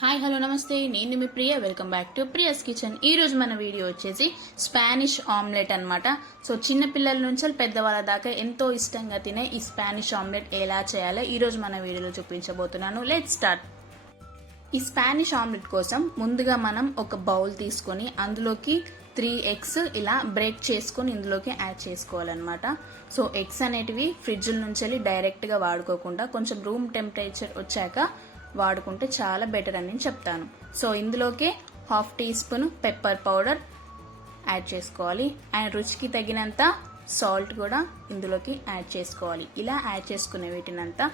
Hi hello నమస్తే, నేను మీ Priya. Welcome back to Priya's kitchen. ఈ రోజు మన వీడియో వచ్చేసి స్పానిష్ ఆమ్లెట్ అన్నమాట. సో చిన్న పిల్లల నుంచి పెద్దవాళ్ళ దాకా ఎంతో ఇష్టంగా తినే ఈ స్పానిష్ ఆమ్లెట్ ఎలా చేయాలో ఈ రోజు మన వీడియోలో చూపించబోతున్నాను. Let's start. ఈ స్పానిష్ ఆమ్లెట్ కోసం ముందుగా మనం ఒక బౌల్ తీసుకొని అందులోకి 3 ఎగ్స్ ఇలా బ్రేక్ చేసుకొని ఇందులోకి యాడ్ చేసుకోవాలన్నమాట. సో ఎగ్స్ అనేటివి ఫ్రిడ్జ్ నుంచి డైరెక్ట్గా వాడుకోకుండా కొంచెం రూమ్ టెంపరేచర్ వచ్చాక వాడుకుంటే చాలా బెటర్ అని నేను చెప్తాను. సో ఇందులోకి 1/2 teaspoon pepper powder add చేసుకోవాలి అండ్ రుచికి తగినంత సాల్ట్ కూడా ఇందులోకి యాడ్ చేసుకోవాలి. ఇలా యాడ్ చేసుకునే వీటినంతా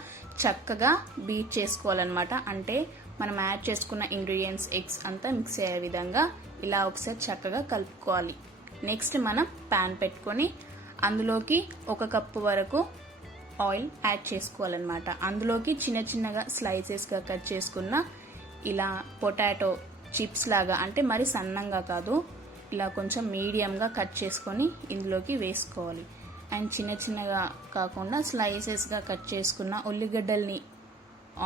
చక్కగా బీట్ చేసుకోవాలన్నమాట. అంటే మనం యాడ్ చేసుకున్న ఇంగ్రీడియంట్స్ ఎగ్స్ అంతా మిక్స్ అయ్యే విధంగా ఇలా ఒకసారి చక్కగా కలుపుకోవాలి. నెక్స్ట్ మనం ప్యాన్ పెట్టుకొని అందులోకి 1 కప్పు వరకు ఆయిల్ యాడ్ చేసుకోవాలన్నమాట. అందులోకి చిన్న చిన్నగా స్లైసెస్గా కట్ చేసుకున్న ఇలా పొటాటో చిప్స్ లాగా, అంటే మరి సన్నంగా కాదు, ఇలా కొంచెం మీడియంగా కట్ చేసుకొని ఇందులోకి వేసుకోవాలి. అండ్ చిన్న చిన్నగా కాకుండా స్లైసెస్గా కట్ చేసుకున్న ఉల్లిగడ్డల్ని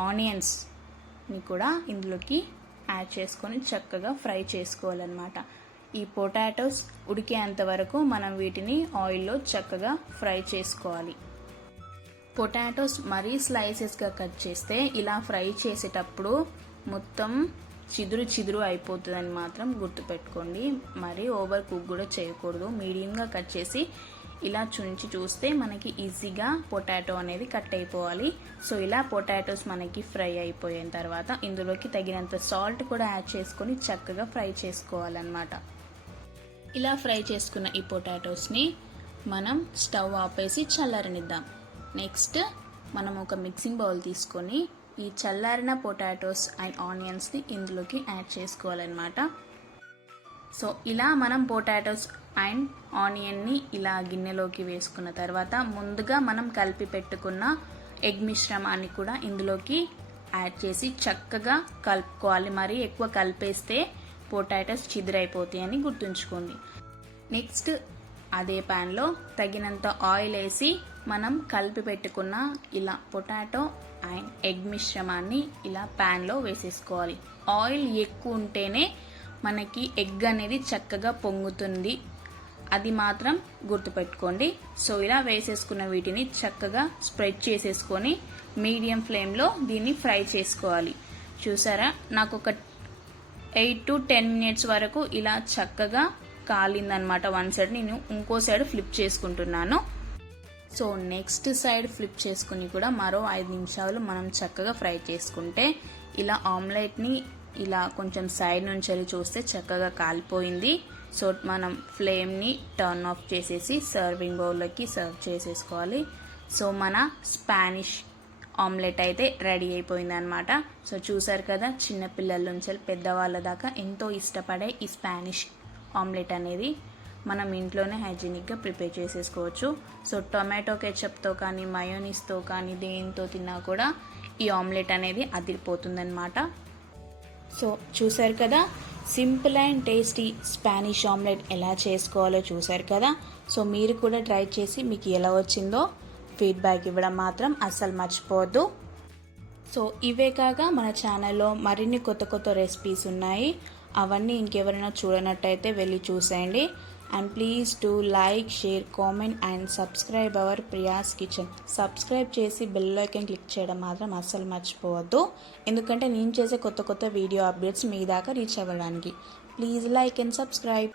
ఆనియన్స్ని కూడా ఇందులోకి యాడ్ చేసుకొని చక్కగా ఫ్రై చేసుకోవాలన్నమాట. ఈ పొటాటోస్ ఉడికేంత వరకు మనం వీటిని ఆయిల్లో చక్కగా ఫ్రై చేసుకోవాలి. పొటాటోస్ మరీ స్లైసెస్గా కట్ చేస్తే ఇలా ఫ్రై చేసేటప్పుడు మొత్తం చిదురు అయిపోతుందని మాత్రం గుర్తుపెట్టుకోండి. మరీ ఓవర్ కుక్ కూడా చేయకూడదు. మీడియంగా కట్ చేసి ఇలా చుంచి చూస్తే మనకి ఈజీగా పొటాటో అనేది కట్ అయిపోవాలి. సో ఇలా పొటాటోస్ మనకి ఫ్రై అయిపోయిన తర్వాత ఇందులోకి తగినంత సాల్ట్ కూడా యాడ్ చేసుకొని చక్కగా ఫ్రై చేసుకోవాలన్నమాట. ఇలా ఫ్రై చేసుకున్న ఈ పొటాటోస్ని మనం స్టవ్ ఆపేసి చల్లారనిద్దాం. నెక్స్ట్ మనం ఒక మిక్సింగ్ బౌల్ తీసుకొని ఈ చల్లారిన పొటాటోస్ అండ్ ఆనియన్స్ని ఇందులోకి యాడ్ చేసుకోవాలన్నమాట. సో ఇలా మనం పొటాటోస్ అండ్ ఆనియన్ని ఇలా గిన్నెలోకి వేసుకున్న తర్వాత ముందుగా మనం కలిపి పెట్టుకున్న ఎగ్ మిశ్రమాన్ని కూడా ఇందులోకి యాడ్ చేసి చక్కగా కలుపుకోవాలి. మరీ ఎక్కువ కలిపేస్తే పొటాటోస్ చిదురైపోతాయి అని గుర్తుంచుకోండి. నెక్స్ట్ అదే ప్యాన్లో తగినంత ఆయిల్ వేసి మనం కలిపి పెట్టుకున్న ఇలా పొటాటో అండ్ ఎగ్ మిశ్రమాన్ని ఇలా ప్యాన్లో వేసేసుకోవాలి. ఆయిల్ ఎక్కువ ఉంటేనే మనకి ఎగ్ అనేది చక్కగా పొంగుతుంది, అది మాత్రం గుర్తుపెట్టుకోండి. సో ఇలా వేసేసుకున్న వీటిని చక్కగా స్ప్రెడ్ చేసేసుకొని మీడియం ఫ్లేమ్లో దీన్ని ఫ్రై చేసుకోవాలి. చూసారా, నాకు ఒక 8 to 10 మినిట్స్ వరకు ఇలా చక్కగా కాలిందనమాట. వన్ సైడ్ నేను ఇంకో సైడ్ ఫ్లిప్ చేసుకుంటున్నాను. సో నెక్స్ట్ సైడ్ ఫ్లిప్ చేసుకుని కూడా మరో 5 నిమిషాలు మనం చక్కగా ఫ్రై చేసుకుంటే ఇలా ఆమ్లెట్ని ఇలా కొంచెం సైడ్ నుంచి వెళ్ళి చూస్తే చక్కగా కాలిపోయింది. సో మనం ఫ్లేమ్ని టర్న్ ఆఫ్ చేసేసి సర్వింగ్ బౌల్లోకి సర్వ్ చేసేసుకోవాలి. సో మన స్పానిష్ ఆమ్లెట్ అయితే రెడీ అయిపోయింది అనమాట. సో చూసారు కదా, చిన్నపిల్లల నుంచి పెద్దవాళ్ళ దాకా ఎంతో ఇష్టపడే ఈ స్పానిష్ ఆమ్లెట్ అనేది మనం ఇంట్లోనే హైజీనిక్గా ప్రిపేర్ చేసేసుకోవచ్చు. సో టొమాటో కెచప్తో కానీ మయోనీస్తో కానీ దేంతో తిన్నా కూడా ఈ ఆమ్లెట్ అనేది అదిరిపోతుందన్నమాట. సో చూసారు కదా, simple and tasty Spanish omelette ఎలా చేసుకోవాలో చూసారు కదా. సో మీరు కూడా ట్రై చేసి మీకు ఎలా వచ్చిందో ఫీడ్బ్యాక్ ఇవ్వడం మాత్రం అస్సలు మర్చిపోవద్దు. సో ఇవే కాక మన ఛానల్లో మరిన్ని కొత్త రెసిపీస్ ఉన్నాయి. అవన్నీ ఇంకెవరైనా చూడనట్టయితే వెళ్ళి చూసేయండి. And please to like, share, comment and subscribe our Priya's kitchen. Subscribe చేసి బెల్ ఐకాన్ క్లిక్ చేయడం మాత్రం అస్సలు మర్చిపోవద్దు, ఎందుకంటే నేను చేసే కొత్త వీడియో అప్డేట్స్ మీ దాకా రీచ్ అవ్వడానికి. Please like and subscribe.